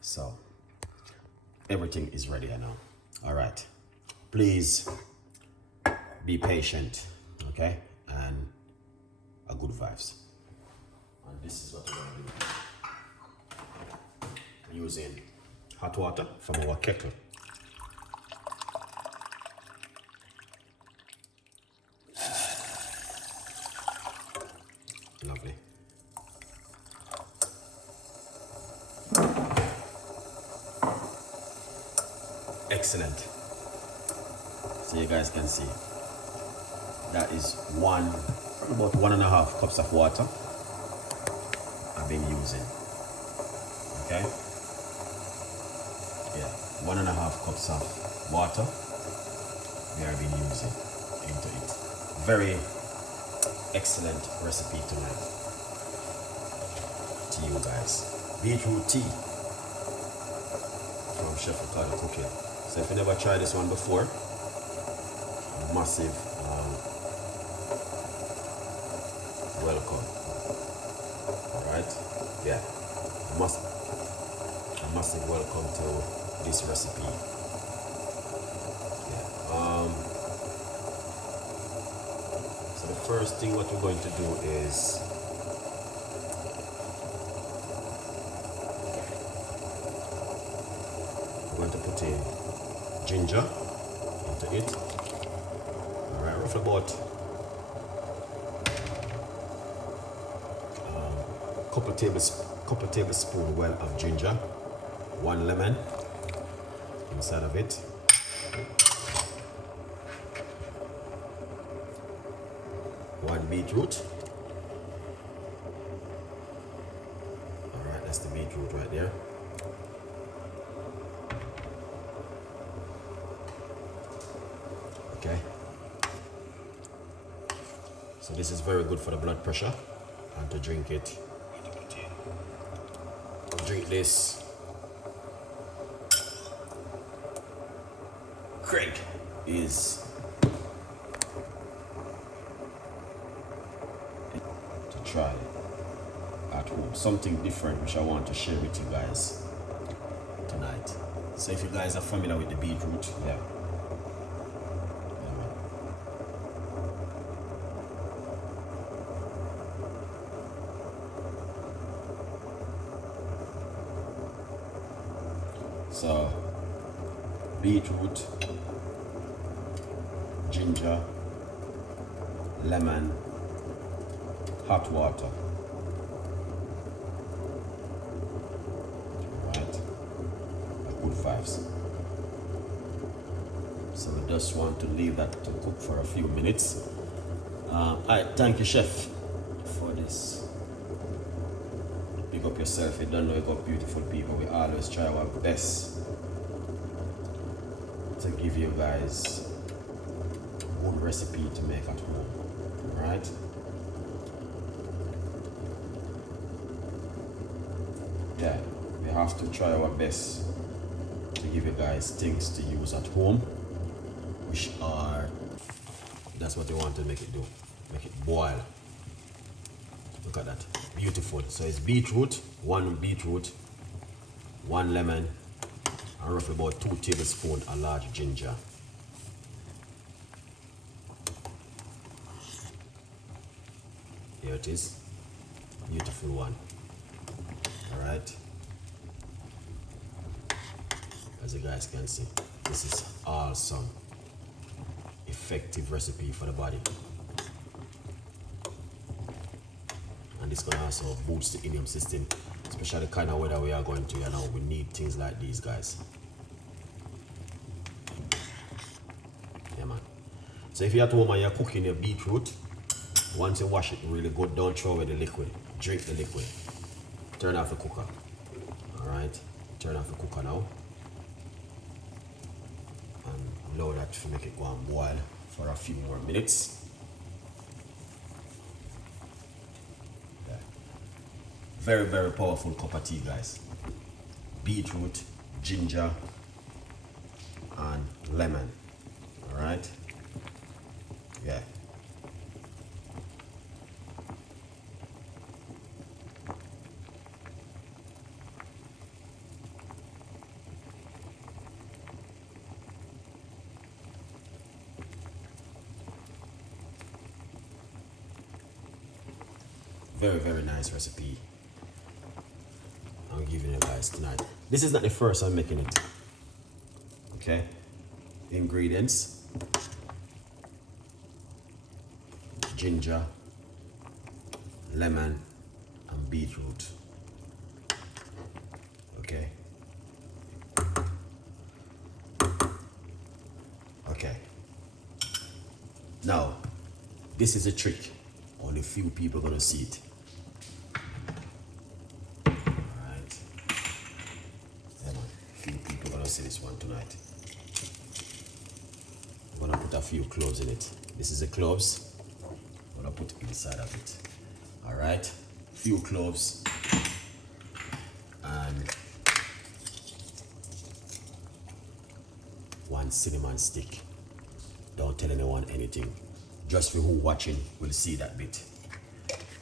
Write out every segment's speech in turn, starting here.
So everything is ready now. All right, please be patient, okay, and a good vibes. And this is what we're gonna do. Using hot water from our kettle. Lovely. Excellent. So you guys can see that is about 1.5 cups of water I've been using. Okay? Yeah, 1.5 cups of water we have been using into it. Very excellent recipe tonight to you guys. Beetroot tea from Chef Ricardo Cooking. So if you never tried this one before, massive welcome. Alright? Yeah. A massive welcome to this recipe. Yeah. So the first thing what we're going to do is we're going to put in ginger into it. Alright, roughly about couple tablespoons well of ginger, 1 lemon inside of it, 1 beetroot. Alright, that's the beetroot right there. Okay. So this is very good for the blood pressure, and to drink it. Drink this. Craig is to try at home. Something different which I want to share with you guys tonight. So if you guys are familiar with the beetroot, yeah. So, beetroot, ginger, lemon, hot water. Alright, good vibes. So we just want to leave that to cook for a few minutes. Alright, thank you, chef, for this. Pick up yourself. You don't know you got beautiful people. We always try our best to give you guys a good recipe to make at home. Alright? Yeah, we have to try our best to give you guys things to use at home, which are, that's what we want to make it do. Make it boil. Look at that. Beautiful. So it's beetroot, 1 beetroot, 1 lemon, and roughly about 2 tablespoons of large ginger. Here it is. Beautiful one. Alright. As you guys can see, this is awesome. Effective recipe for the body. And this can also boost the immune system, especially the kind of weather we are going to. You know, we need things like these, guys. Yeah, man. So if you're at home and you're cooking your beetroot, once you wash it really good, don't throw away the liquid. Drink the liquid. Turn off the cooker. Alright, turn off the cooker now. And allow that to make it go and boil for a few more minutes. Very, very powerful cup of tea, guys. Beetroot, ginger, and lemon. Alright? Yeah. Very, very nice recipe I'm giving you guys tonight. This is not the first I'm making it. Okay? Ingredients: ginger, lemon, and beetroot. Okay? Okay. Now, this is a trick. Only few people are gonna see it. Alright. Yeah, man. Few people are gonna see this one tonight. I'm gonna put a few cloves in it. This is the cloves. I'm gonna put inside of it. Alright. Few cloves. And 1 cinnamon stick. Don't tell anyone anything. Just for who watching will see that bit.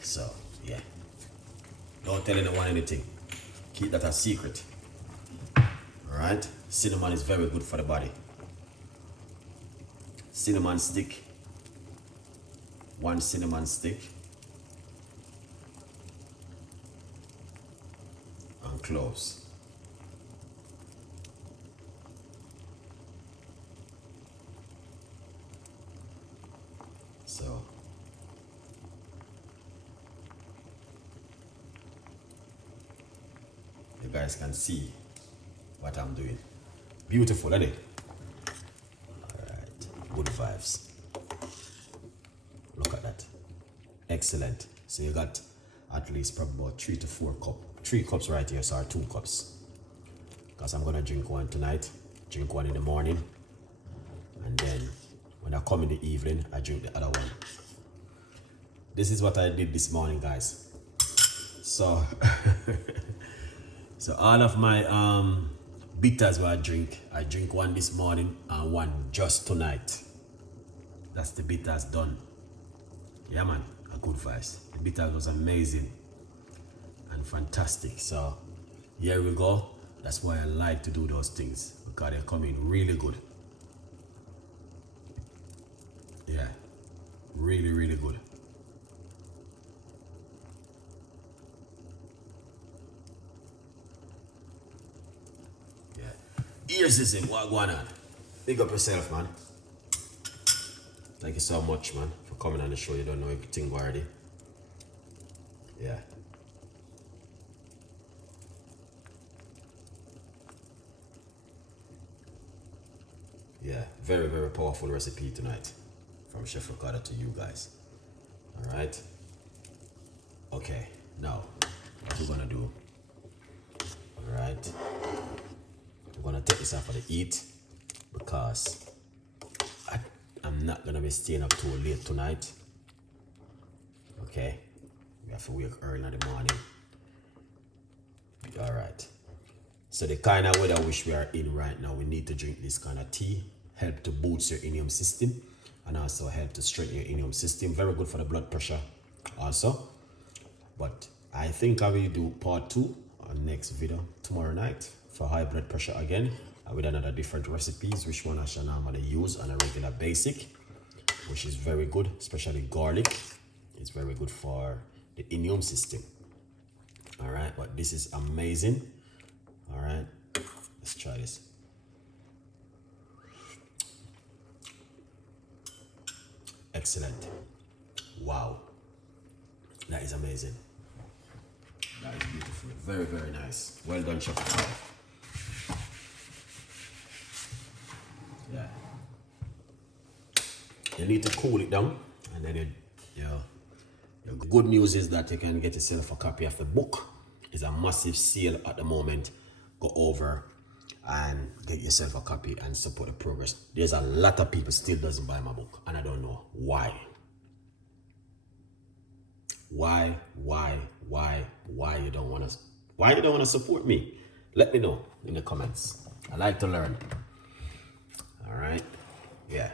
So, yeah. Don't tell anyone anything. Keep that a secret. Alright? Cinnamon is very good for the body. Cinnamon stick. 1 cinnamon stick. And cloves. So, you guys can see what I'm doing. Beautiful, isn't it? Alright, good vibes. Look at that. Excellent. So you got at least probably about 3 to 4 cups. 3 cups right here, sorry, 2 cups. Because I'm gonna drink one tonight, drink one in the morning, and then when I come in the evening, I drink the other one. This is what I did this morning, guys. So, so all of my bitters where I drink one this morning and one just tonight. That's the bitters done. Yeah, man, a good vibes. The bitters was amazing and fantastic. So, here we go. That's why I like to do those things, because they come in really good. Yeah, really, really good. Yeah. Here's this thing, what going on? Big up yourself, man. Thank you so much, man, for coming on the show. You don't know everything already. Yeah. Yeah, very, very powerful recipe tonight from Chef Ricardo to you guys. All right. Okay, now what we're gonna do? All right, we're gonna take this off of the heat because I'm not gonna be staying up too late tonight. Okay, we have to wake early in the morning. All right. So the kind of weather which we are in right now, we need to drink this kind of tea. Help to boost your immune system and also help to strengthen your immune system. Very good for the blood pressure also. But I think I will do part 2 on next video tomorrow night for high blood pressure again with another different recipes, which one I shall normally use on a regular basic, which is very good, especially garlic. It's very good for the immune system. All right, but this is amazing. All right, let's try this. Excellent. Wow, that is amazing. That is beautiful. Very, very nice. Well done, Chef. Yeah. You need to cool it down, and then the good news is that you can get yourself a copy of the book. It's a massive sale at the moment. Go over and get yourself a copy and support the progress. There's a lot of people still doesn't buy my book, and I don't know why. Why you don't want to support me? Let me know in the comments. I like to learn. All right. Yeah.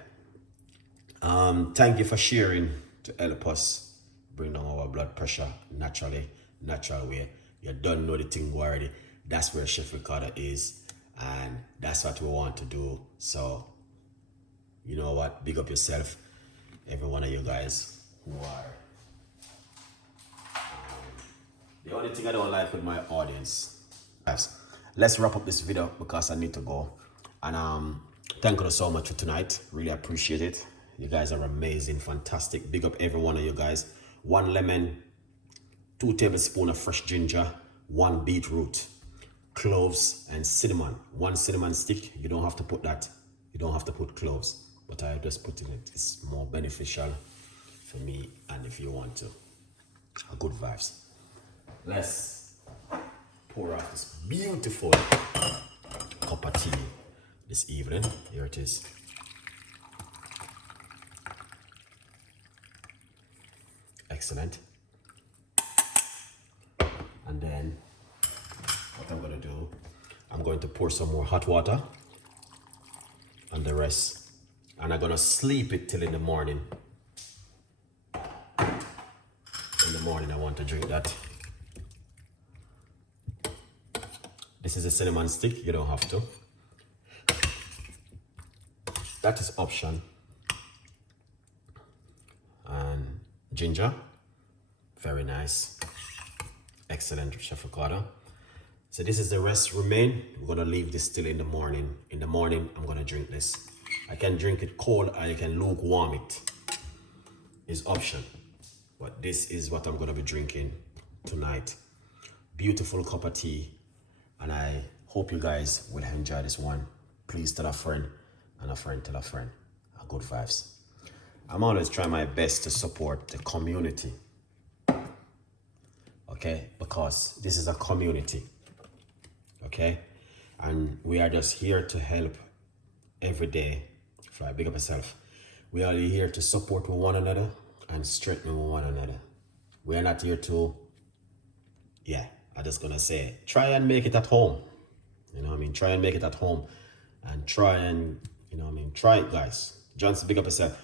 Thank you for sharing to help us bring down our blood pressure naturally, natural way. You don't know the thing already. That's where Chef Ricardo is, and that's what we want to do. So, you know what? Big up yourself, every one of you guys who are The only thing I don't like with my audience, guys, let's wrap up this video because I need to go. And thank you so much for tonight. Really appreciate it. You guys are amazing, fantastic. Big up every one of you guys. 1 lemon, 2 tablespoons of fresh ginger, 1 beetroot, cloves and cinnamon. 1 cinnamon stick. You don't have to put that. You don't have to put cloves, but I just put it. It's more beneficial for me, and if you want to, good vibes. Let's pour out this beautiful cup of tea this evening. Here it is. Excellent. And then what I'm going to do, I'm going to pour some more hot water on the rest, and I'm going to sleep it till in the morning. In the morning I want to drink that. This is a cinnamon stick, you don't have to. That is option. And ginger, very nice. Excellent, Chef Ricardo. So this is the rest remain. We're gonna leave this till in the morning. In the morning, I'm gonna drink this. I can drink it cold or I can lukewarm it. It's option. But this is what I'm gonna be drinking tonight. Beautiful cup of tea. And I hope you guys will enjoy this one. Please tell a friend, and a friend tell a friend. Good vibes. I'm always trying my best to support the community. Okay? Because this is a community. Okay? And we are just here to help every day. Fly, big up yourself. We are here to support one another and strengthen one another. We are not here to, I'm just gonna say, try and make it at home. You know what I mean? Try and make it at home. And try and, you know what I mean? Try it, guys. Johnson, big up yourself.